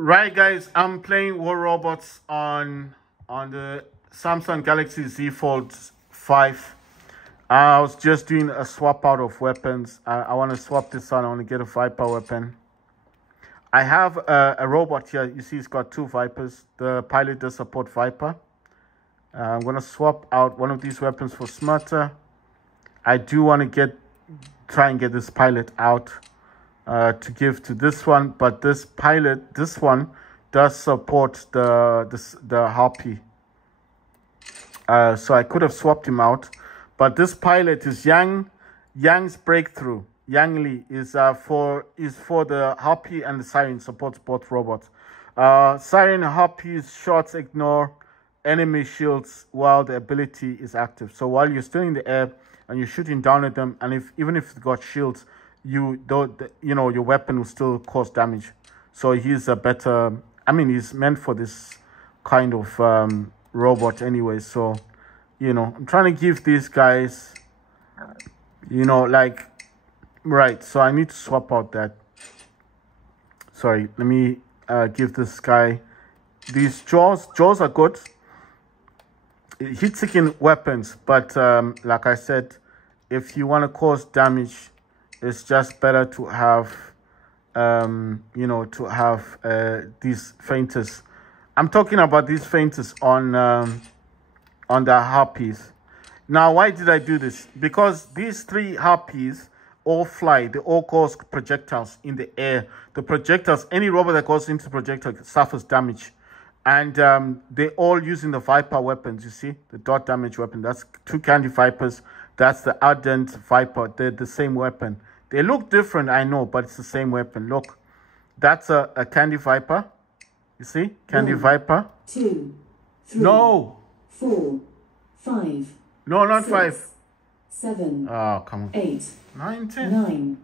Right, guys, I'm playing War Robots on the Samsung Galaxy Z Fold 5. I was just doing a swap out of weapons. I want to swap this out. I want to get a Viper weapon. I have a robot here. You see, it's got two Vipers. The pilot does support Viper. I'm going to swap out one of these weapons for Smarter. I do want to try and get this pilot out to give to this one, but this one does support the Harpy. So I could have swapped him out, but this pilot is Yang's Breakthrough. Yang Li is for the Harpy, and the Siren supports both robots. Siren Harpy's shots ignore enemy shields while the ability is active. So while you're still in the air and you're shooting down at them, and even if it's got shields, your weapon will still cause damage. So he's a better. I mean, he's meant for this kind of robot anyway. So, I'm trying to give these guys, right. So I need to swap out that. Sorry, let me give this guy these jaws. Jaws are good. Heat-seeking weapons, but like I said, if you want to cause damage, it's just better to have, these feinters. I'm talking about these feinters on the Harpies. Now, why did I do this? Because these three Harpies all fly. They all cause projectiles in the air. The projectiles, any robot that goes into the projectile suffers damage. And they're all using the Viper weapons, you see? The dot damage weapon. That's two Candy Vipers. That's the Ardent Viper. They're the same weapon. They look different, I know, but it's the same weapon. Look, that's a Candy Viper. You see? Candy Viper. 2, 3, no. 4, 5. No, not 6, 5. 7. Oh, come on. 8. 9, 10. 9.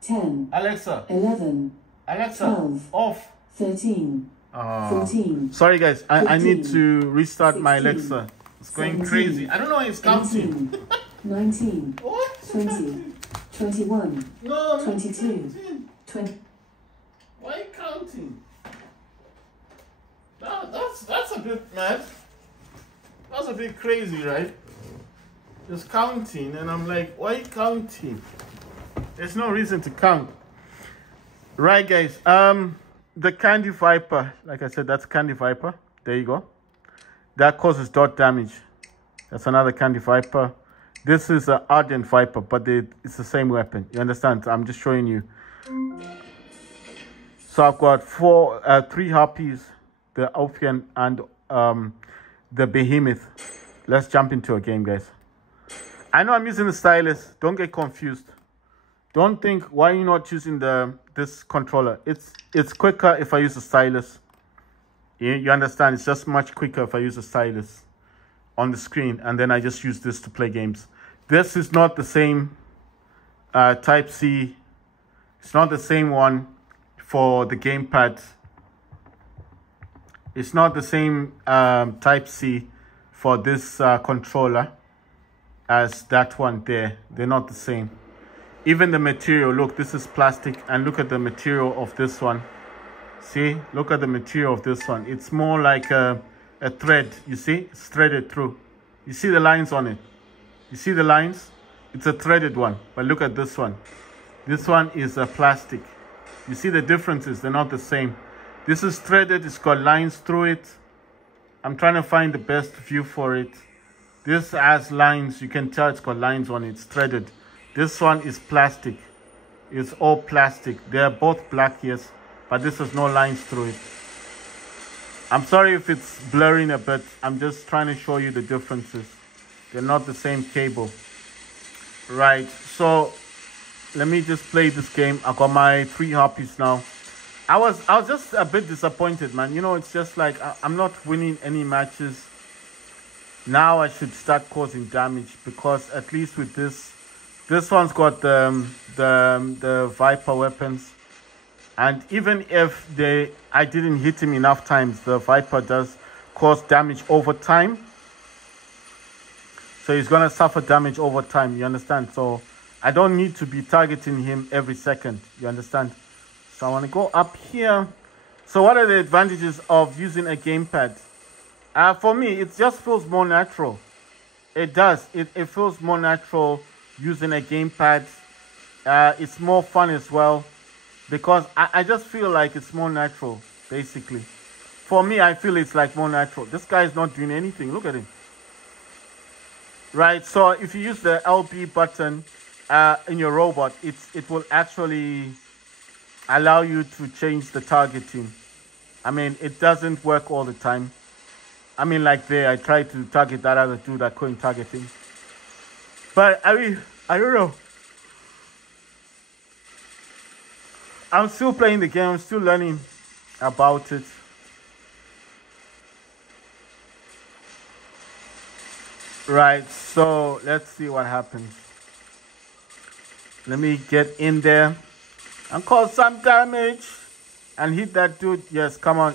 10. Alexa. 11. Alexa. 12. Off. 13. 14. Sorry, guys. 15, I need to restart 16, my Alexa. It's going 17, crazy. I don't know why it's counting. 18, 19. What? 20. 21. No, 22. 20. Why counting? That's a bit mad. That's a bit crazy, right? Just counting, and I'm like, why counting? There's no reason to count. Right, guys. The Candy Viper, like I said, that's Candy Viper. There you go. That causes dot damage. That's another Candy Viper. This is an Ardent Viper, but it's the same weapon. You understand? I'm just showing you. So I've got 3 Harpies, the Ophian, and the Behemoth. Let's jump into a game, guys. I know I'm using the stylus. Don't get confused. Don't think, why are you not using this controller? It's quicker if I use the stylus. You understand? It's just much quicker if I use the stylus on the screen, and then I just use this to play games. This is not the same Type-C. It's not the same one for the gamepad. It's not the same Type-C for this controller as that one there. They're not the same. Even the material, look, this is plastic, and look at the material of this one. See, look at the material of this one. It's more like a thread, you see? It's threaded through. You see the lines on it? You see the lines? It's a threaded one, but look at this one. This one is a plastic. You see the differences? They're not the same. This is threaded, it's got lines through it. I'm trying to find the best view for it. This has lines, you can tell it's got lines on it, it's threaded. This one is plastic. It's all plastic. They're both black, yes, but this has no lines through it. I'm sorry if it's blurring a bit. I'm just trying to show you the differences. They're not the same cable. Right, so let me just play this game. I got my 3 Harpies now. I was just a bit disappointed, man. It's just like I'm not winning any matches. Now I should start causing damage, because at least with this one's got the Viper weapons, and even if I didn't hit him enough times, the Viper does cause damage over time. So he's gonna suffer damage over time. You understand? So I don't need to be targeting him every second. You understand? So I want to go up here So what are the advantages of using a gamepad? For me, it just feels more natural. It does. It feels more natural using a gamepad. It's more fun as well because I just feel like it's more natural, basically. For me, I feel it's like more natural. This guy is not doing anything. Look at him. Right, so if you use the LB button in your robot, it will actually allow you to change the targeting. I mean, it doesn't work all the time. I mean, like there, I tried to target that other dude, I couldn't target him. But I mean, I don't know. I'm still playing the game, I'm still learning about it. Right, so let's see what happens. Let me get in there and cause some damage and hit that dude. Yes, come on.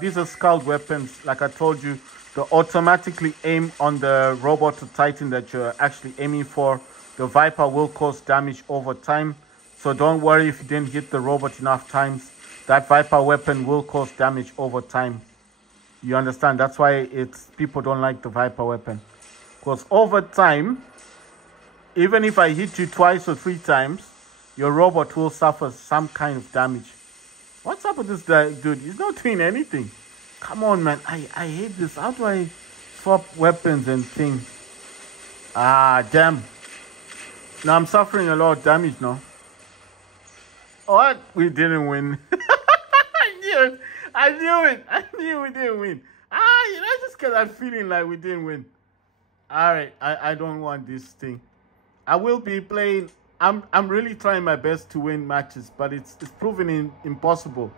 These are scald weapons. Like I told you, they automatically aim on the robot or titan that you're actually aiming for. The Viper will cause damage over time. So don't worry if you didn't hit the robot enough times. That Viper weapon will cause damage over time. You understand? That's why people don't like the Viper weapon. Because over time, even if I hit you twice or 3 times, your robot will suffer some kind of damage. What's up with this guy, dude? He's not doing anything. Come on, man. I hate this. How do I swap weapons and things? Ah, damn. Now I'm suffering a lot of damage now. What? We didn't win. I knew it. I knew it. I knew we didn't win. I just get that feeling like we didn't win. Alright, I don't want this thing. I will be playing. I'm really trying my best to win matches, but it's proving impossible.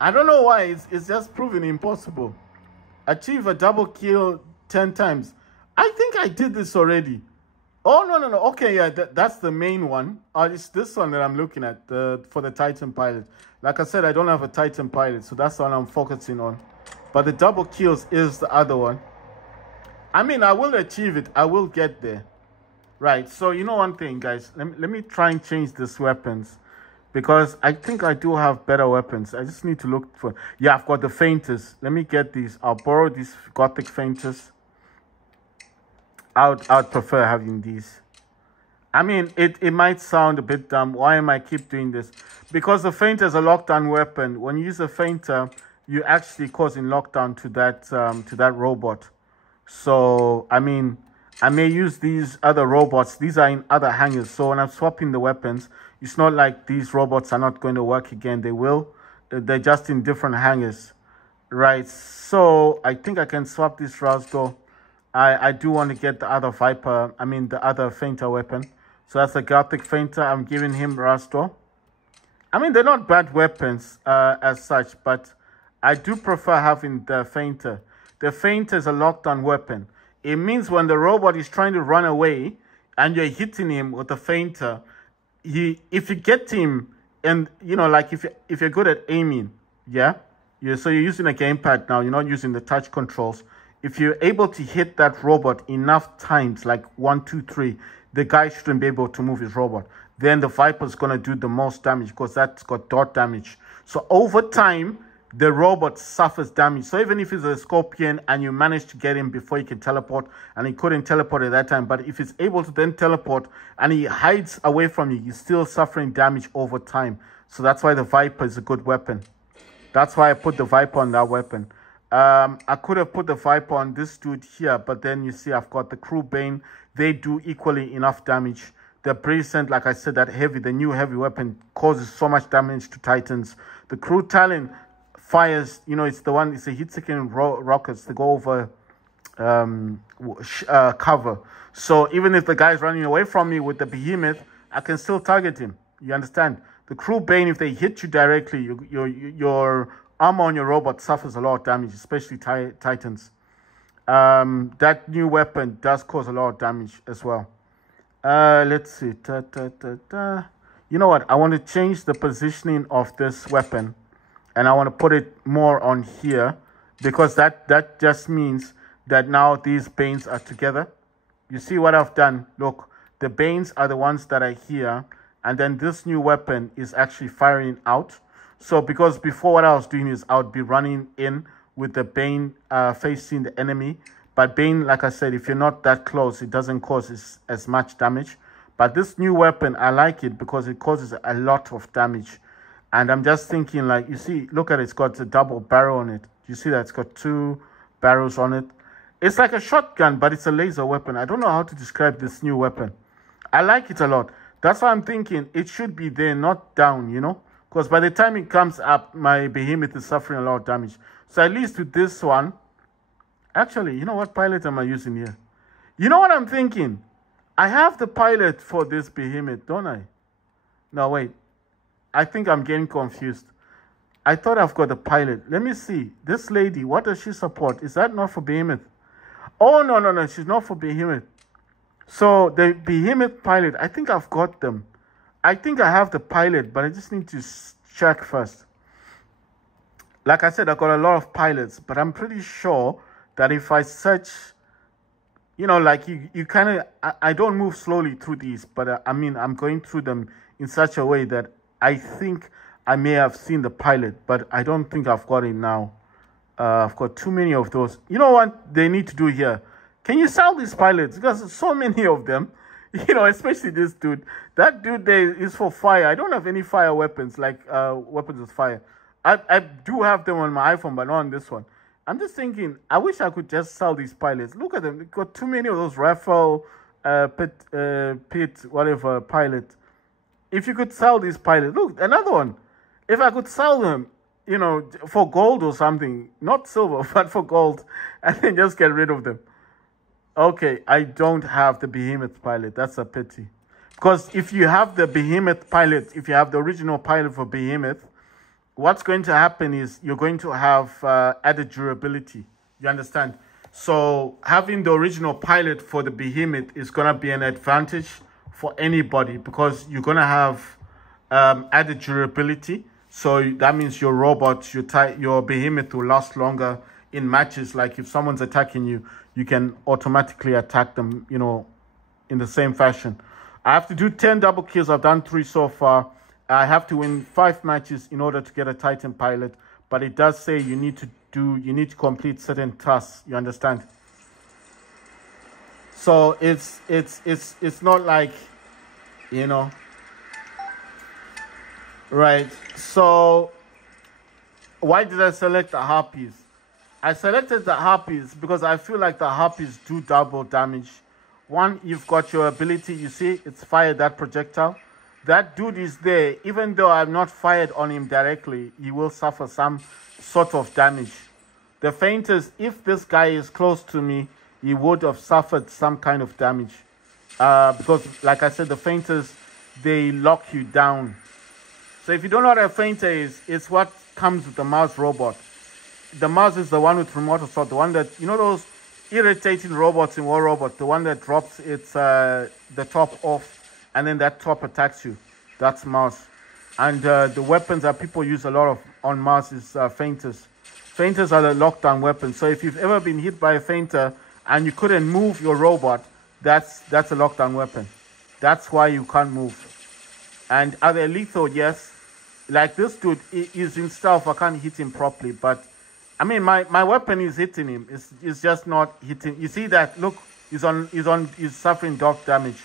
I don't know why. It's just proving impossible. Achieve a double kill 10 times. I think I did this already. Oh, no. Okay, yeah, that's the main one. It's this one that I'm looking at for the Titan pilot. Like I said, I don't have a Titan pilot, so that's the one I'm focusing on. But the double kills is the other one. I mean, I will achieve it. I will get there. Right, so you know one thing, guys. Let me try and change these weapons. Because I think I do have better weapons. I just need to look for... Yeah, I've got the feinters. Let me get these. I'll borrow these Gothic feinters. I'd prefer having these. I mean, it might sound a bit dumb. Why am I keep doing this? Because the feinter is a lockdown weapon. When you use a feinter, you're actually causing lockdown to that robot. So, I mean, I may use these other robots. These are in other hangars. So when I'm swapping the weapons, it's not like these robots are not going to work again. They will. They're just in different hangars. Right. So I think I can swap this Rasdor. I do want to get the other Viper. I mean, the other Feinter weapon. So that's a Gothic Feinter. I'm giving him Rasdor. I mean, they're not bad weapons as such, but I do prefer having the Feinter. The Feinter is a lockdown weapon. It means when the robot is trying to run away and you're hitting him with the Feinter, if you get him, and you know, like if you're good at aiming, yeah, so you're using a gamepad now, you're not using the touch controls. If you're able to hit that robot enough times, like 1, 2, 3, the guy shouldn't be able to move his robot. Then the Viper's gonna do the most damage because that's got dot damage. So over time, the robot suffers damage. So even if he's a Scorpion and you manage to get him before he can teleport, and he couldn't teleport at that time, but if he's able to then teleport and he hides away from you, he's still suffering damage over time. So that's why the Viper is a good weapon. That's why I put the Viper on that weapon. I could have put the Viper on this dude here, but then you see I've got the Crew Bane. They do equally enough damage. The Bracent, like I said, the new heavy weapon causes so much damage to Titans. The Crew Talon fires, you know, it's a heat-seeking rockets that go over cover. So even if the guy's running away from me with the Behemoth, I can still target him. You understand? The Crew Bane, if they hit you directly, your armor on your robot suffers a lot of damage, especially Titans. That new weapon does cause a lot of damage as well. Let's see. You know what? I want to change the positioning of this weapon. And I want to put it more on here because that just means that now these Banes are together. You see what I've done? Look, the Banes are the ones that are here. And then this new weapon is actually firing out. So because before what I was doing is I would be running in with the Bane facing the enemy. But Bane, like I said, if you're not that close, it doesn't cause as much damage. But this new weapon, I like it because it causes a lot of damage. And I'm just thinking, like, you see, look at it. It's got a double barrel on it. You see that? It's got 2 barrels on it. It's like a shotgun, but it's a laser weapon. I don't know how to describe this new weapon. I like it a lot. That's why I'm thinking it should be there, not down, you know? Because by the time it comes up, my behemoth is suffering a lot of damage. So at least with this one, actually, you know what pilot am I using here? You know what I'm thinking? I have the pilot for this behemoth, don't I? No, wait. I think I'm getting confused. I thought I've got the pilot. Let me see. This lady, what does she support? Is that not for behemoth? Oh, no. She's not for behemoth. So the behemoth pilot, I think I've got them. I think I have the pilot, but I just need to check first. Like I said, I've got a lot of pilots, but I'm pretty sure that if I search, you know, like you kind of, I don't move slowly through these, but I mean, I'm going through them in such a way that I think I may have seen the pilot, but I don't think I've got it now. I've got too many of those. You know what they need to do here? Can you sell these pilots? Because there's so many of them, you know, especially this dude. That dude there is for fire. I don't have any fire weapons, like weapons with fire. I do have them on my iPhone, but not on this one. I'm just thinking, I wish I could just sell these pilots. Look at them. They've got too many of those Rafael, Pit, whatever, pilot. If you could sell these pilots. Look, another one. If I could sell them, you know, for gold or something. Not silver, but for gold. And then just get rid of them. Okay, I don't have the behemoth pilot. That's a pity. Because if you have the behemoth pilot, if you have the original pilot for behemoth, what's going to happen is you're going to have added durability. You understand? So having the original pilot for the behemoth is going to be an advantage for anybody because you're going to have added durability. So that means your robot, your behemoth will last longer in matches. Like if someone's attacking you, you can automatically attack them, you know, in the same fashion. I have to do 10 double kills. I've done 3 so far. I have to win 5 matches in order to get a Titan pilot, but it does say you need to complete certain tasks. You understand? So it's not like, you know, right? So why did I select the harpies? I selected the harpies because I feel like the harpies do double damage. One, you've got your ability. You see, it's fired that projectile. That dude is there. Even though I'm not fired on him directly, he will suffer some sort of damage. The fainters, if this guy is close to me, he would have suffered some kind of damage. Because, like I said, the fainters, they lock you down. So if you don't know what a fainter is, it's what comes with the mouse robot. The mouse is the one with remote assault, the one that, you know those irritating robots in War Robot, the one that drops its the top off and then that top attacks you. That's mouse. And the weapons that people use a lot of on Mars is fainters. Fainters are the lockdown weapons. So if you've ever been hit by a fainter and you couldn't move your robot, that's a lockdown weapon. That's why you can't move. And are they lethal? Yes. Like this dude is in stealth. I can't hit him properly, but I mean, my weapon is hitting him. It's just not hitting. You see that? Look, he's suffering dark damage.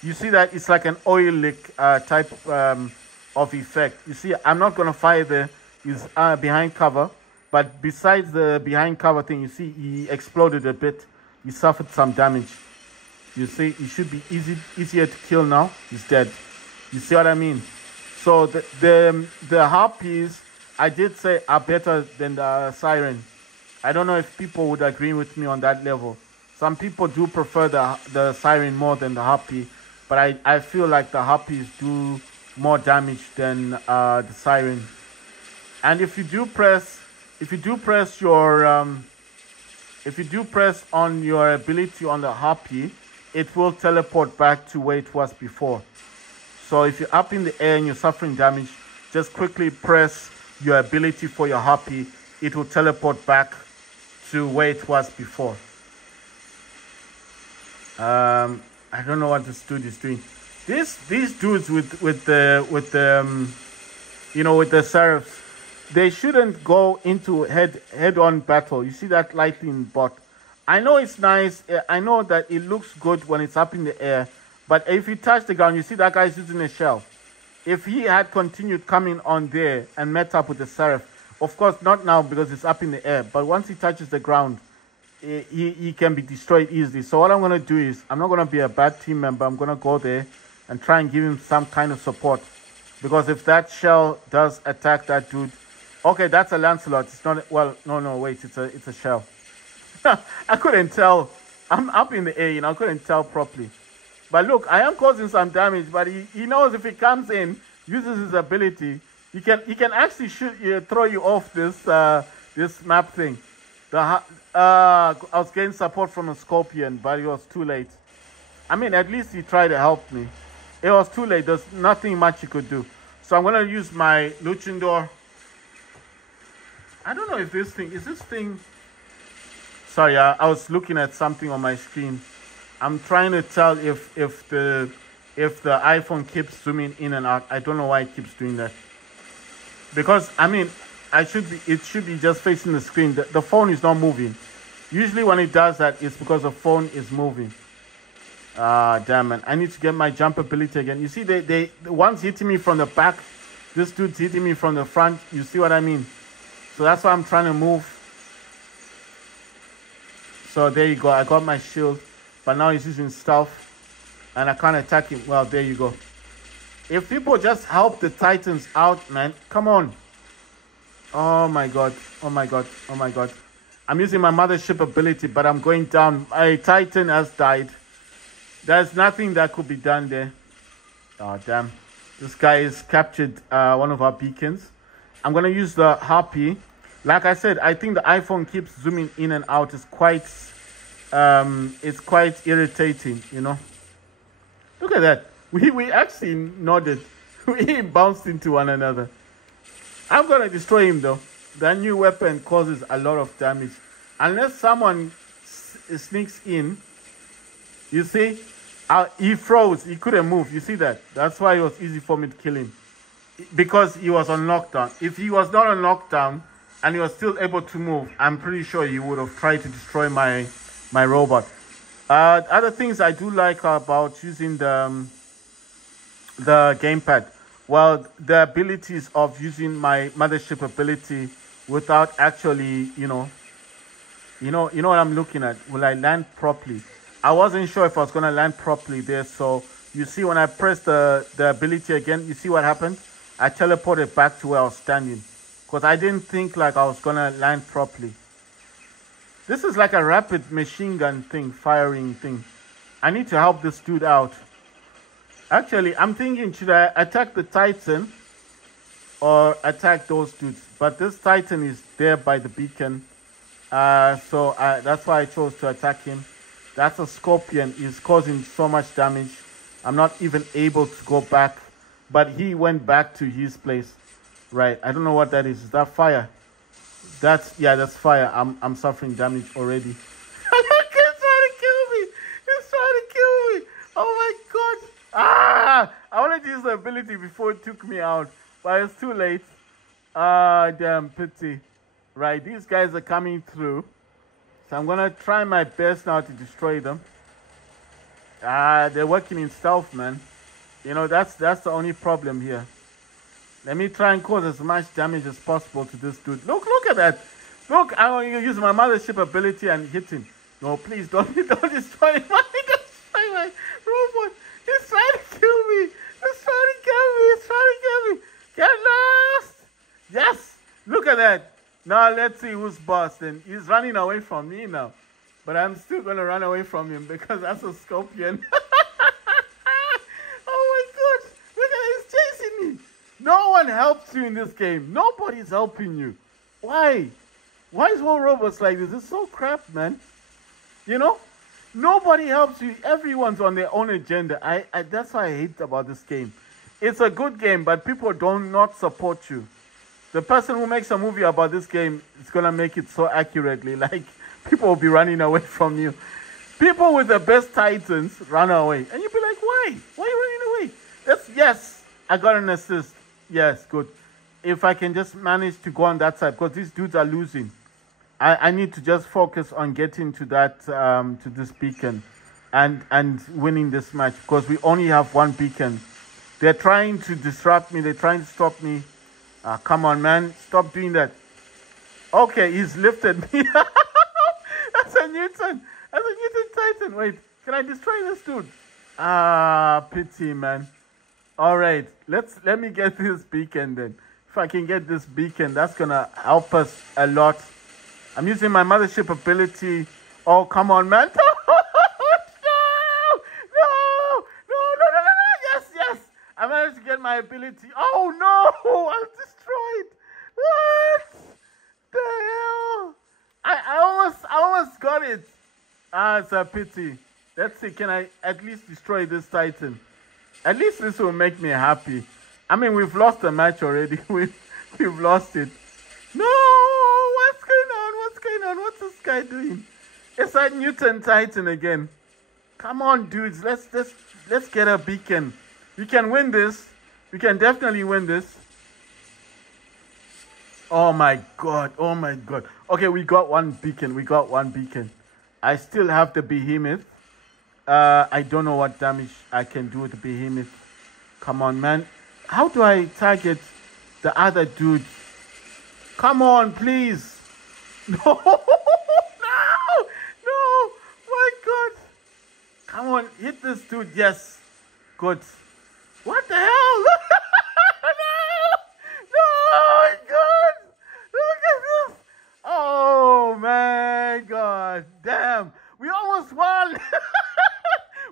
You see that? It's like an oil lick type of effect. You see, I'm not gonna fire there. He's behind cover, but besides the behind cover thing, you see he exploded a bit. He suffered some damage. You see, he should be easier to kill now. He's dead. You see what I mean? So the harpies, I did say, are better than the siren. I don't know if people would agree with me on that level. Some people do prefer the siren more than the harpy, but I feel like the harpies do more damage than the siren. And if you do press on your ability on the harpy, it will teleport back to where it was before. So if you're up in the air and you're suffering damage, just quickly press your ability for your harpy. It will teleport back to where it was before. I don't know what this dude is doing. These dudes with the you know, with the Seraphs. They shouldn't go into head-on battle. You see that lightning bot. I know it's nice. I know that it looks good when it's up in the air. But if you touch the ground, you see that guy's using a shell. If he had continued coming on there and met up with the Seraph, of course, not now because it's up in the air. But once he touches the ground, he can be destroyed easily. So what I'm going to do is, I'm not going to be a bad team member. I'm going to go there and try and give him some kind of support. Because if that shell does attack that dude... Okay, that's a Lancelot. It's not... Well, no, wait. It's a shell. I couldn't tell. I'm up in the air, you know. I couldn't tell properly. But look, I am causing some damage. But he knows if he comes in, uses his ability, he can actually throw you off this this map thing. I was getting support from a Scorpion, but it was too late. I mean, at least he tried to help me. It was too late. There's nothing much he could do. So I'm going to use my Luchador. I don't know if this thing... Is this thing... Sorry, I was looking at something on my screen. I'm trying to tell if the iPhone keeps zooming in and out. I don't know why it keeps doing that. Because, I mean, it should be just facing the screen. The phone is not moving. Usually when it does that, it's because the phone is moving. Damn it. I need to get my jump ability again. You see, the one's hitting me from the back. This dude's hitting me from the front. You see what I mean? So that's why I'm trying to move. So there you go. I got my shield. But now he's using stealth. And I can't attack him. Well, there you go. If people just help the Titans out, man. Come on. Oh my god. Oh my god. Oh my god. I'm using my mothership ability, but I'm going down. A Titan has died. There's nothing that could be done there. Oh, damn. This guy has captured one of our beacons. I'm going to use the Harpy. Like I said, I think the iPhone keeps zooming in and out. It's quite irritating, you know. Look at that. We actually nodded. We bounced into one another. I'm going to destroy him, though. That new weapon causes a lot of damage. Unless someone sneaks in, you see, he froze. He couldn't move. You see that? That's why it was easy for me to kill him. Because he was on lockdown. If he was not on lockdown and he was still able to move, I'm pretty sure he would have tried to destroy my robot. Other things I do like about using the gamepad. Well, the abilities of using my mothership ability without actually, you know what I'm looking at. Will I land properly? I wasn't sure if I was going to land properly there. So you see when I pressed the ability again, you see what happened? I teleported back to where I was standing. Because I didn't think like I was going to land properly. This is like a rapid machine gun thing, firing thing. I need to help this dude out. Actually, I'm thinking, should I attack the Titan or attack those dudes? But this Titan is there by the beacon. So that's why I chose to attack him. That's a Scorpion. He's causing so much damage. I'm not even able to go back. But he went back to his place. Right. I don't know what that is. Is that fire? That's fire. I'm suffering damage already. He's trying to kill me. He's trying to kill me. Oh my god. I wanted to use the ability before it took me out. But it's too late. Damn pity. Right. These guys are coming through. So I'm going to try my best now to destroy them. They're working in stealth, man. You know, that's the only problem here. Let me try and cause as much damage as possible to this dude. Look at that. Look, I'm going to use my mothership ability and hit him. No, please don't destroy my robot. He's trying to kill me. He's trying to kill me. He's trying to kill me. Get lost. Yes. Look at that. Now let's see who's boss then. He's running away from me now. But I'm still going to run away from him because that's a Scorpion. Oh my god. Look at that. He's chasing me. No one helps you in this game. Nobody's helping you. Why? Why is all robots like this? It's so crap, man. You know? Nobody helps you. Everyone's on their own agenda. That's what I hate about this game. It's a good game, but people do not support you. The person who makes a movie about this game is going to make it so accurately. Like, people will be running away from you. People with the best Titans run away. And you'll be like, why? Why are you running away? Yes, I got an assist. Yes, good. if I can just manage to go on that side, because these dudes are losing. I need to just focus on getting to that to this beacon and winning this match, because we only have one beacon. They're trying to disrupt me. They're trying to stop me. Come on, man. Stop doing that. Okay, he's lifted me. That's a Newton. That's a Newton Titan. Wait, can I destroy this dude? Pity, man. All right, let me get this beacon then. If I can get this beacon, that's gonna help us a lot. I'm using my mothership ability. Oh, come on, man. No. Yes. I managed to get my ability. Oh, no. I'm destroyed. What the hell? I almost got it. It's a pity. Let's see. Can I at least destroy this Titan? At least this will make me happy. I mean, we've lost the match already. We've lost it. No, what's going on? What's this guy doing? It's that Newton Titan again. Come on, dudes. Let's get a beacon. We can win this. We can definitely win this. Oh my god. Okay, we got one beacon. I still have the behemoth. I don't know what damage I can do with the behemoth. Come on, man. How do I target the other dude? Come on, please. No. My god. Come on, hit this dude. Yes. Good. What the hell? No, my god. Look at this. Oh my god. Damn. We almost won.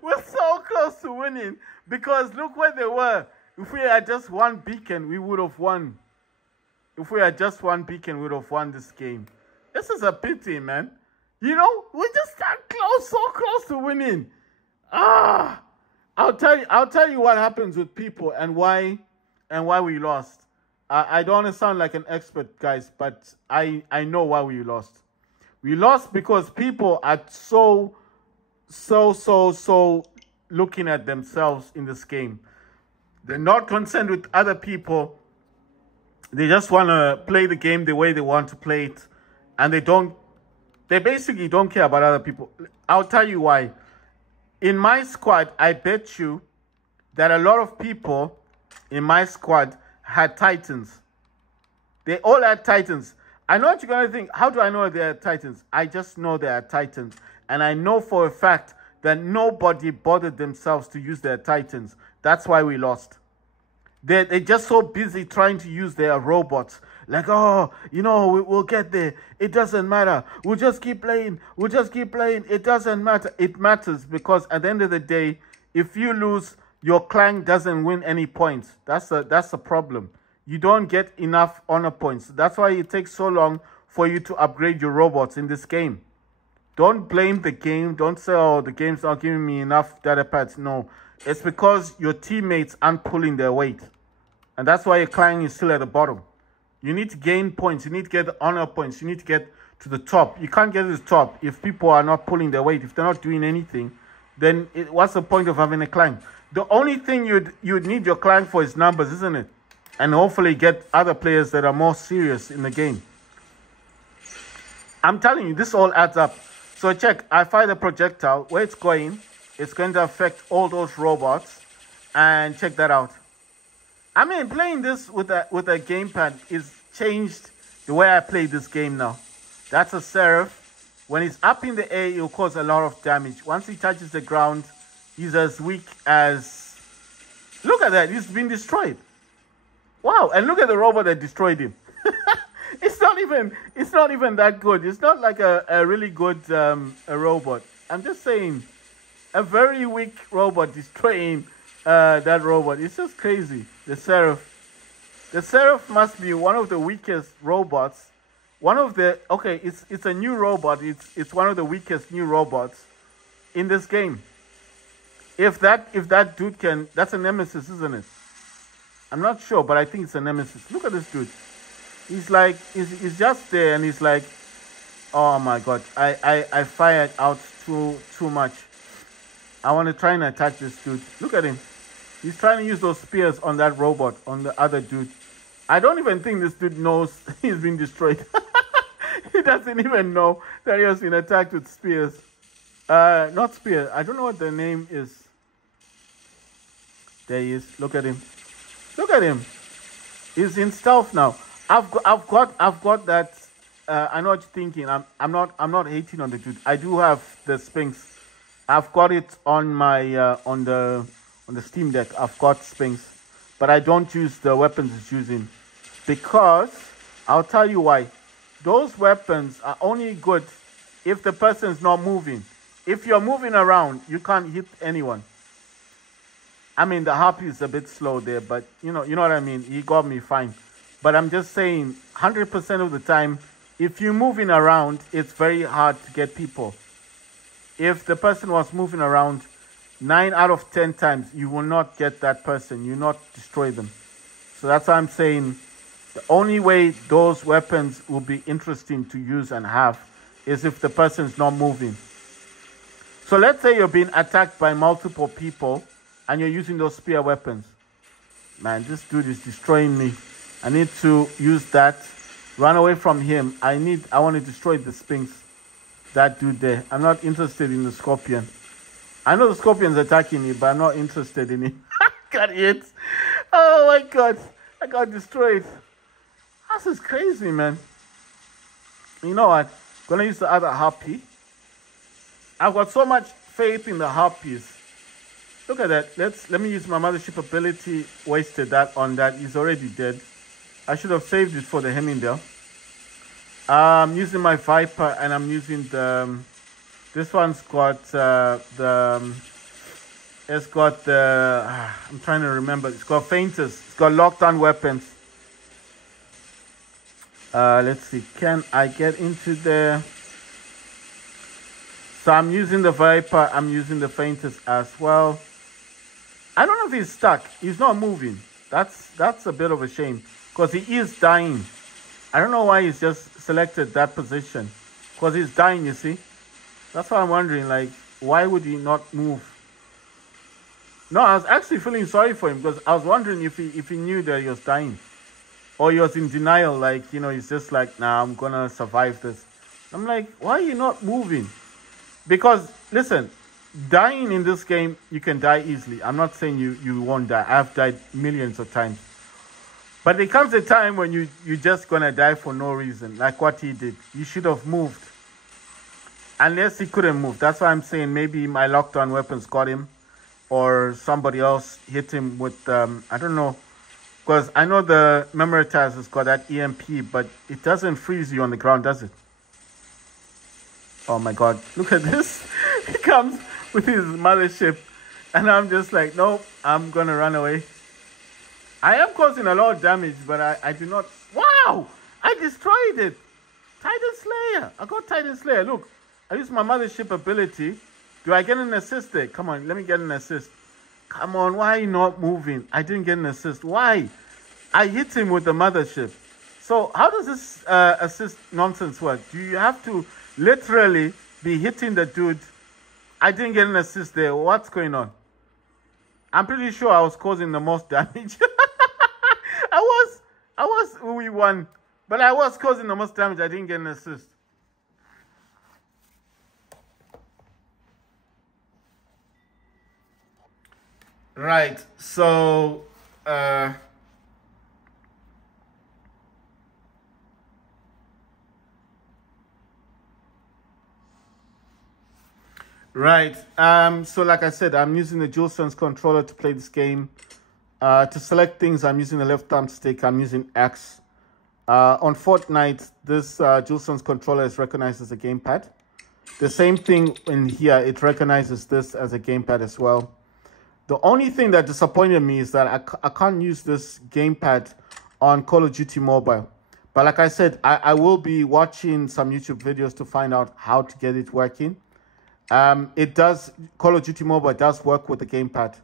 We're so close to winning, because look where they were. If we had just one beacon, we would have won. If we had just one beacon, we would have won this game. This is a pity, man. You know, we just got close, so close to winning. I'll tell you what happens with people and why we lost. I don't want to sound like an expert, guys, but I know why we lost. We lost because people are so looking at themselves in this game. They're not concerned with other people. They just want to play the game the way they want to play it. And they basically don't care about other people. I'll tell you why. In my squad, I bet you that a lot of people in my squad had Titans. They all had Titans. I know what you're going to think. How do I know they are Titans? I just know they are Titans. And I know for a fact that nobody bothered themselves to use their Titans. That's why we lost. They're just so busy trying to use their robots. Like, oh, you know, we'll get there. It doesn't matter. We'll just keep playing. It doesn't matter. It matters, because at the end of the day, if you lose, your clan doesn't win any points. That's a problem. You don't get enough honor points. That's why it takes so long for you to upgrade your robots in this game. Don't blame the game. Don't say, oh, the game's not giving me enough data pads. No, it's because your teammates aren't pulling their weight. And that's why your clan is still at the bottom. You need to gain points. You need to get the honor points. You need to get to the top. You can't get to the top if people are not pulling their weight. If they're not doing anything, then what's the point of having a clan? The only thing you'd need your clan for is numbers, isn't it? And hopefully get other players that are more serious in the game. I'm telling you, this all adds up. So check, I fire the projectile. Where it's going to affect all those robots. And check that out. I mean, playing this with a gamepad is changed the way I play this game now. That's a Seraph. When he's up in the air, he'll cause a lot of damage. Once he touches the ground, he's as weak as... Look at that, he's been destroyed. Wow, and look at the robot that destroyed him. It's not even that good. It's not like a really good a robot. I'm just saying, a very weak robot destroying that robot. It's just crazy. The Seraph must be one of the weakest robots. Okay, it's a new robot. It's one of the weakest new robots in this game. If that dude can, that's a nemesis, isn't it? I'm not sure, but I think it's a nemesis. Look at this dude. He's like, he's just there, and he's like, oh my god, I fired out too much. I want to try and attack this dude. Look at him. He's trying to use those spears on that robot, on the other dude. I don't even think this dude knows he's been destroyed. He doesn't even know that he has been attacked with spears. Not spear. I don't know what the name is. There he is. Look at him. Look at him. He's in stealth now. I've got that. I know what you're thinking. I'm not hating on the dude. I do have the Sphinx. I've got it on my on the Steam Deck. I've got Sphinx, but I don't use the weapons it's using because I'll tell you why. Those weapons are only good if the person's not moving. If you're moving around, you can't hit anyone. I mean, the harpy is a bit slow there, but you know what I mean. He got me fine. But I'm just saying, 100% of the time, if you're moving around, it's very hard to get people. If the person was moving around, 9 out of 10 times, you will not get that person. You will not destroy them. So that's why I'm saying the only way those weapons will be interesting to use and have is if the person's not moving. So let's say you're being attacked by multiple people and you're using those spear weapons. Man, this dude is destroying me. I need to use that. Run away from him. I want to destroy the Sphinx. That dude there. I'm not interested in the scorpion. I know the scorpion's attacking me, but I'm not interested in him. Got hit. Oh my god. I got destroyed. This is crazy, man. You know what? I'm gonna use the other harpy. I've got so much faith in the harpies. Look at that. Let me use my mothership ability. Wasted that on that. He's already dead. I should have saved it for the Hemmingdale. I'm using my Viper and I'm using the... This one's got it's got the... I'm trying to remember. It's got feinters. It's got lockdown weapons. Let's see. Can I get into there? So I'm using the Viper. I'm using the feinters as well. I don't know if he's stuck. He's not moving. That's a bit of a shame. Because he is dying. I don't know why he's just selected that position. Because he's dying, you see. That's why I'm wondering, like, why would he not move? No, I was actually feeling sorry for him. Because I was wondering if he knew that he was dying. Or he was in denial, like, you know, he's just like, nah, I'm going to survive this. I'm like, why are you not moving? Because, listen, dying in this game, you can die easily. I'm not saying you won't die. I've died millions of times. But there comes a time when you're just going to die for no reason, like what he did. You should have moved. Unless he couldn't move. That's why I'm saying maybe my lockdown weapons got him. Or somebody else hit him with, I don't know. Because I know the Memoritize has got that EMP, but it doesn't freeze you on the ground, does it? Oh my god, look at this. He comes with his mothership. And I'm just like, nope, I'm going to run away. I am causing a lot of damage, but I do not... Wow! I destroyed it! Titan Slayer! I got Titan Slayer. Look, I used my mothership ability. Do I get an assist there? Come on, let me get an assist. Come on, why are you not moving? I didn't get an assist. Why? I hit him with the mothership. So how does this assist nonsense work? Do you have to literally be hitting the dude? I didn't get an assist there. What's going on? I'm pretty sure I was causing the most damage. We won. But I was causing the most damage. I didn't get an assist. Right. So, right. So like I said, I'm using the DualSense controller to play this game. To select things, I'm using the left thumbstick. I'm using X. On Fortnite, this DualSense controller is recognized as a gamepad. The same thing in here, it recognizes this as a gamepad as well. The only thing that disappointed me is that I can't use this gamepad on Call of Duty Mobile. But like I said, I will be watching some YouTube videos to find out how to get it working. Call of Duty Mobile does work with the gamepad.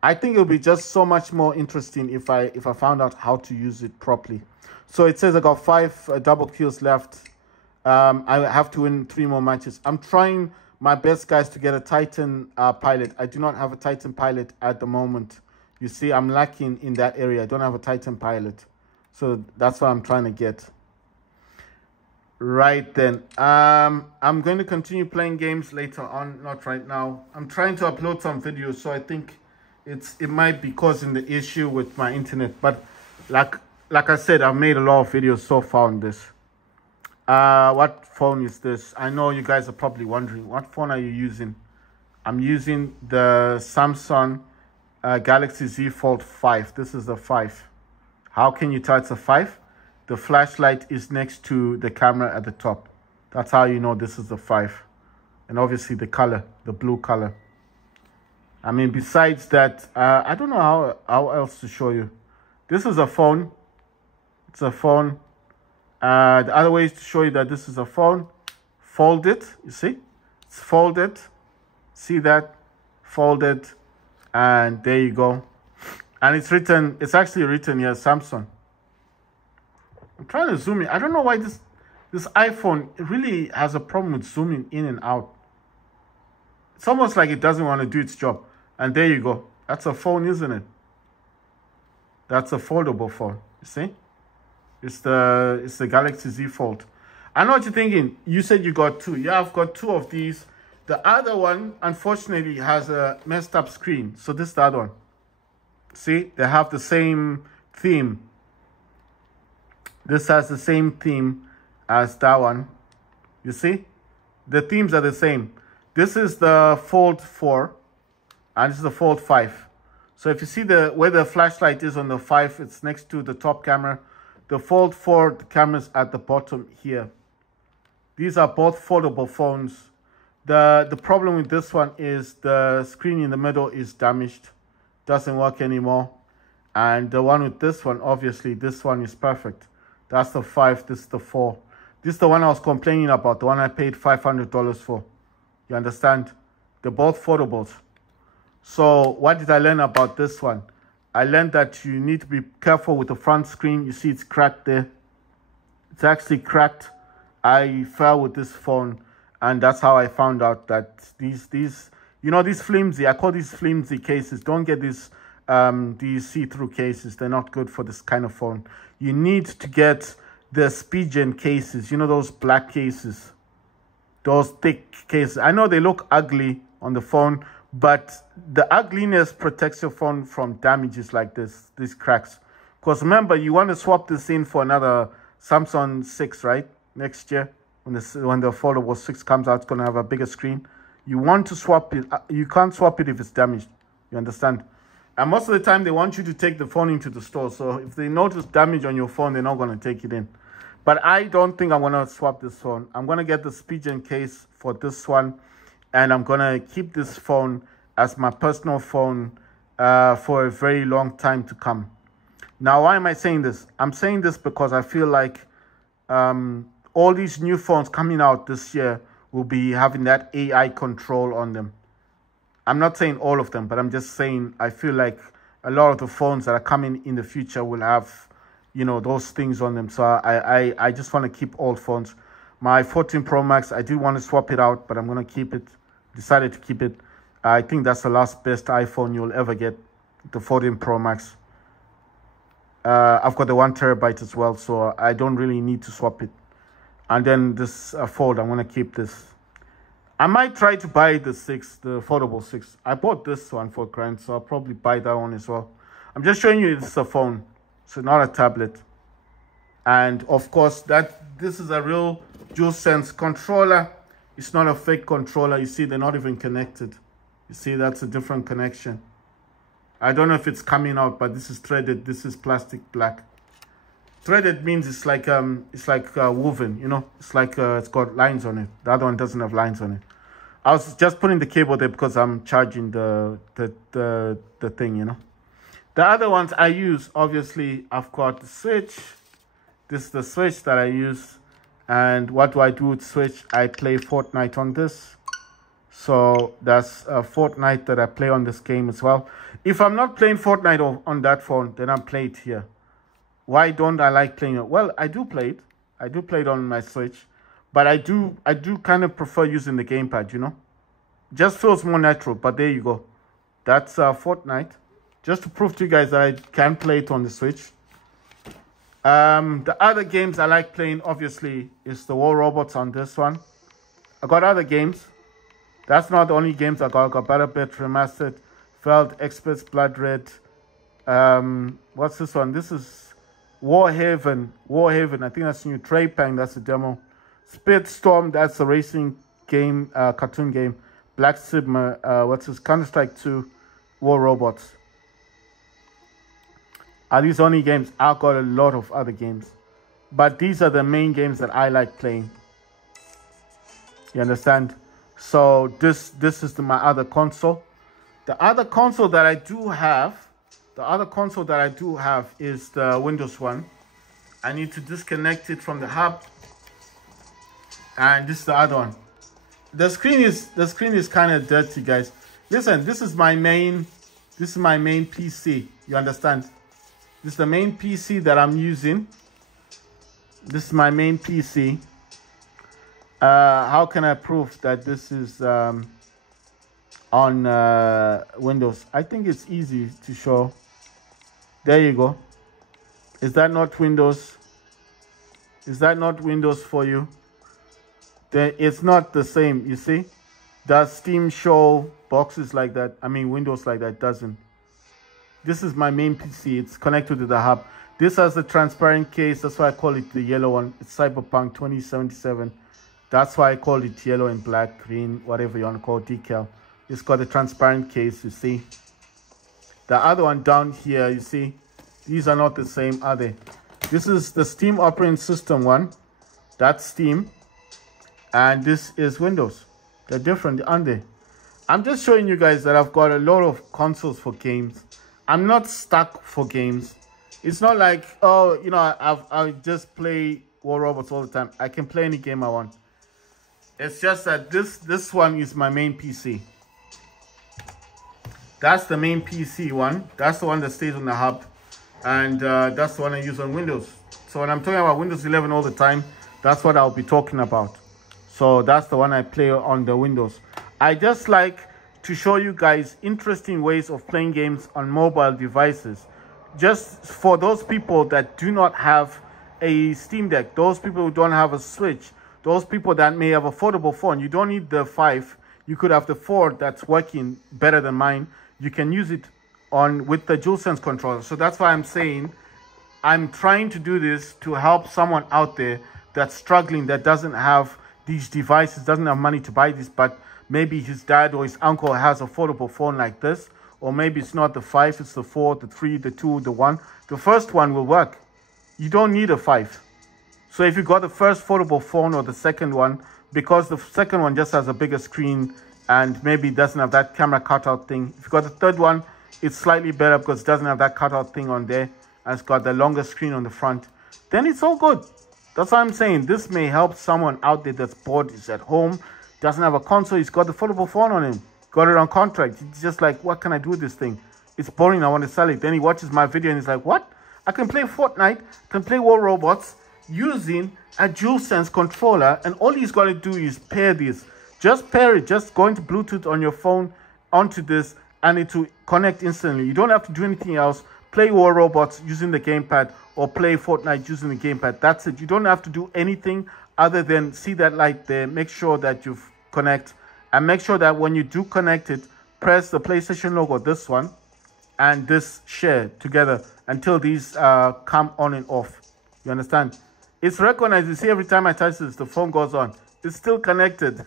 I think it'll be just so much more interesting if I found out how to use it properly. So it says I got 5 double kills left. I have to win 3 more matches. I'm trying my best, guys, to get a Titan pilot. I do not have a Titan pilot at the moment. You see, I'm lacking in that area. I don't have a Titan pilot. So that's what I'm trying to get. Right then. I'm going to continue playing games later on, not right now. I'm trying to upload some videos, so I think it might be causing the issue with my internet. But like I said, I've made a lot of videos so far on this. What phone is this? I know you guys are probably wondering, what phone are you using? I'm using the Samsung Galaxy Z Fold 5. This is the 5. How can you tell it's a 5? The flashlight is next to the camera at the top. That's how you know this is the 5. And obviously the color, the blue color. I mean, besides that, I don't know how else to show you. This is a phone. It's a phone. The other way is to show you that this is a phone. Fold it, you see? It's folded. See that? Folded. And there you go. And it's actually written here, Samsung. I'm trying to zoom in. I don't know why this iPhone really has a problem with zooming in and out. It's almost like it doesn't want to do its job. And there you go. That's a phone, isn't it? That's a foldable phone. You see? It's the Galaxy Z Fold. I know what you're thinking. You said you got 2. Yeah, I've got 2 of these. The other one, unfortunately, has a messed up screen. So this is the other one. See? They have the same theme. This has the same theme as that one. You see? The themes are the same. This is the Fold 4. And this is the Fold 5. So if you see where the flashlight is on the 5, it's next to the top camera. The Fold 4, the camera's at the bottom here. These are both foldable phones. The problem with this one is the screen in the middle is damaged. Doesn't work anymore. And the one with this one, obviously, this one is perfect. That's the 5, this is the 4. This is the one I was complaining about, the one I paid $500 for. You understand? They're both foldables. So what did I learn about this one? I learned that you need to be careful with the front screen. You see it's cracked there. It's actually cracked. I fell with this phone, and that's how I found out that these flimsy, I call these flimsy cases. Don't get these see-through cases. They're not good for this kind of phone. You need to get the SpeedGen cases. You know, those black cases, those thick cases. I know they look ugly on the phone, but the ugliness protects your phone from damages like this, these cracks. Because remember, you want to swap this in for another Samsung 6, right? Next year, when the foldable 6 comes out, it's going to have a bigger screen. You want to swap it. You can't swap it if it's damaged. You understand? And most of the time, they want you to take the phone into the store. So if they notice damage on your phone, they're not going to take it in. But I don't think I'm going to swap this phone. I'm going to get the SpeedGen case for this one. And I'm going to keep this phone as my personal phone for a very long time to come. Now, why am I saying this? I'm saying this because I feel like all these new phones coming out this year will be having that AI control on them. I'm not saying all of them, but I'm just saying I feel like a lot of the phones that are coming in the future will have, you know, those things on them. So I just want to keep old phones. My 14 Pro Max, I did want to swap it out, but I'm going to keep it. Decided to keep it. I think that's the last best iPhone you'll ever get, the 14 Pro Max. I've got the 1 terabyte as well, so I don't really need to swap it. And then this Fold, I'm going to keep this. I might try to buy the 6, the foldable 6. I bought this one for grand, so I'll probably buy that one as well. I'm just showing you it's a phone, so not a tablet. And of course, this is a real DualSense controller. It's not a fake controller. You see, they're not even connected. You see, that's a different connection. I don't know if it's coming out, but this is threaded. This is plastic black. Threaded means it's like woven, you know. It's like it's got lines on it. The other one doesn't have lines on it. I was just putting the cable there because I'm charging the thing, you know. The other ones I use, obviously, I've got the Switch. This is the Switch that I use. And what do I do with Switch? I play Fortnite on this. So that's Fortnite that I play on this game as well. If I'm not playing Fortnite on that phone, then I'm playing it here. Why don't I like playing it? Well, I do play it. I do play it on my Switch. But I do kind of prefer using the gamepad, you know. Just feels more natural, but there you go. That's Fortnite. Just to prove to you guys that I can play it on the Switch. The other games I like playing, obviously, is the War Robots on this one. I got other games. That's not the only games I got. I got Better Bit, Remastered, Feld, Experts, Blood Red. What's this one? This is Warhaven. Warhaven, I think that's new. Trapang, that's a demo. Speedstorm, that's a racing game, cartoon game. Black Sigma, what's this? Counter-Strike 2, War Robots. Are these only games? I've got a lot of other games. But these are the main games that I like playing. You understand? So this is my other console. The other console that I do have, is the Windows one. I need to disconnect it from the hub. And this is the other one. The screen is kind of dirty, guys. Listen, this is my main PC. You understand? This is the main PC that I'm using. This is my main PC. How can I prove that this is on Windows? I think it's easy to show. There you go. Is that not Windows? Is that not Windows for you? Then it's not the same, you see? Does Steam show boxes like that? I mean, Windows like that doesn't. This is my main PC. It's connected to the hub. This has a transparent case. That's why I call it the yellow one. It's Cyberpunk 2077. That's why I call it yellow and black, green, whatever you want to call it, decal. It's got a transparent case, you see. The other one down here, you see, these are not the same, are they? This is the Steam operating system one. That's Steam. And this is Windows. They're different, aren't they? I'm just showing you guys that I've got a lot of consoles for games. I'm not stuck for games. It's not like, oh, you know, I just play War Robots all the time. I can play any game I want. It's just that this one is my main PC. That's the main PC one. That's the one that stays on the hub. And that's the one I use on Windows. So when I'm talking about Windows 11 all the time, that's what I'll be talking about. So that's the one I play on the Windows. I just like to show you guys interesting ways of playing games on mobile devices. Just for those people that do not have a Steam Deck, those people who don't have a Switch, those people that may have a foldable phone, you don't need the 5. You could have the 4 that's working better than mine. You can use it with the DualSense controller. So that's why I'm saying I'm trying to do this to help someone out there that's struggling, that doesn't have these devices, doesn't have money to buy this, but maybe his dad or his uncle has a foldable phone like this, or maybe it's not the 5, it's the 4, the 3, the 2, the 1. The first one will work. You don't need a 5. So if you got the first foldable phone or the second one, because the second one just has a bigger screen and maybe doesn't have that camera cutout thing. If you got the third one, it's slightly better because it doesn't have that cutout thing on there, and it's got the longer screen on the front. Then it's all good. That's what I'm saying. This may help someone out there that's bored, is at home, doesn't have a console, he's got the foldable phone on him, got it on contract. He's just like, what can I do with this thing? It's boring, I want to sell it. Then he watches my video and he's like, what? I can play Fortnite, can play War Robots using a DualSense controller, and all he's got to do is pair this. Just pair it, just go into Bluetooth on your phone onto this, and it will connect instantly. You don't have to do anything else. Play War Robots using the gamepad, or play Fortnite using the gamepad. That's it. You don't have to do anything other than see that light there. Make sure that you connect, and make sure that when you do connect it, press the PlayStation logo, this one, and this share together until these come on and off. You understand? It's recognized. You see, every time I touch this, the phone goes on. It's still connected.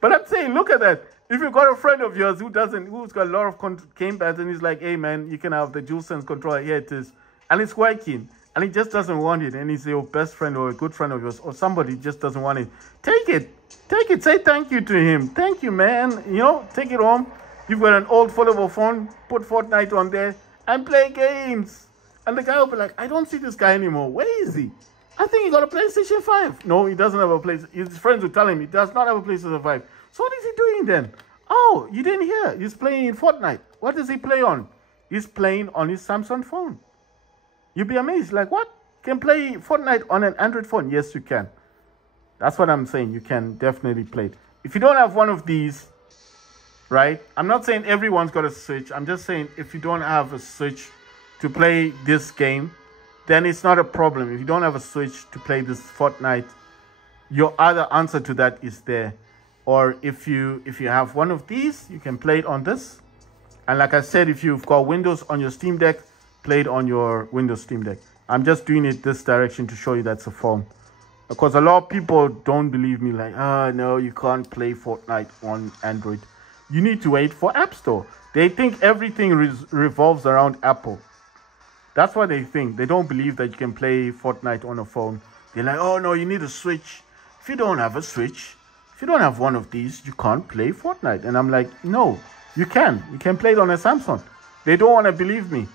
But I'm saying, look at that. If you've got a friend of yours who's got a lot of gamepads, and he's like, hey man, you can have the DualSense controller, here it is, and it's working, and he just doesn't want it, and he's your best friend or a good friend of yours, or somebody just doesn't want it, take it, say thank you to him. Thank you, man. You know, take it home. You've got an old foldable phone, put Fortnite on there and play games. And the guy will be like, I don't see this guy anymore. Where is he? I think he got a PlayStation 5. No, he doesn't have a PlayStation. His friends will tell him he does not have a PlayStation 5. So what is he doing then? Oh, you didn't hear. He's playing Fortnite. What does he play on? He's playing on his Samsung phone. You'll be amazed. Like, what? You can play Fortnite on an Android phone? Yes, you can. That's what I'm saying. You can definitely play it. If you don't have one of these, right? I'm not saying everyone's got a Switch. I'm just saying if you don't have a Switch to play this game, then it's not a problem. If you don't have a Switch to play this Fortnite, your other answer to that is there. Or if you have one of these, you can play it on this. And like I said, if you've got Windows on your Steam Deck, play it on your Windows Steam Deck. I'm just doing it this direction to show you that's a phone. Because a lot of people don't believe me, like, oh, no, you can't play Fortnite on Android. You need to wait for App Store. They think everything revolves around Apple. That's what they think. They don't believe that you can play Fortnite on a phone. They're like, oh, no, you need a Switch. If you don't have a Switch, if you don't have one of these, you can't play Fortnite. And I'm like, no, you can. You can play it on a Samsung. They don't want to believe me.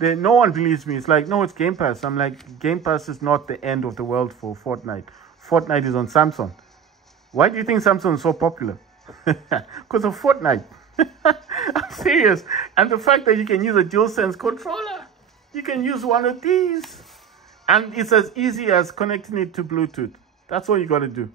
No one believes me. It's like, no, it's Game Pass. I'm like, Game Pass is not the end of the world for Fortnite. Fortnite is on Samsung. Why do you think Samsung is so popular? Because of Fortnite. I'm serious. And the fact that you can use a DualSense controller. You can use one of these. And it's as easy as connecting it to Bluetooth. That's all you got to do.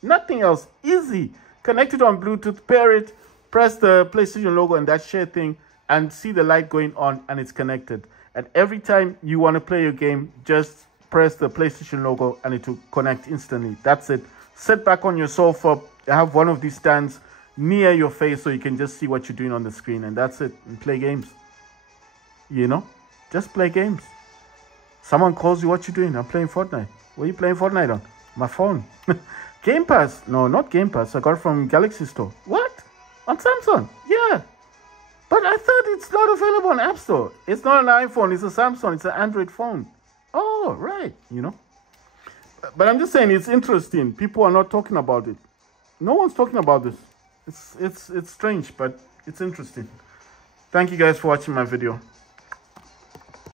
Nothing else. Easy. Connect it on Bluetooth, pair it, press the PlayStation logo and that share thing, and see the light going on, and it's connected. And every time you want to play your game, just press the PlayStation logo and it will connect instantly. That's it. Sit back on your sofa, have one of these stands near your face so you can just see what you're doing on the screen, and that's it. And play games. You know? Just play games. Someone calls you, what you doing? I'm playing Fortnite. What are you playing Fortnite on? My phone. Game Pass. No, not Game Pass. I got it from Galaxy Store. What? On Samsung? Yeah. But I thought it's not available on App Store. It's not an iPhone. It's a Samsung. It's an Android phone. Oh, right. You know. But I'm just saying it's interesting. People are not talking about it. No one's talking about this. It's strange, but it's interesting. Thank you guys for watching my video.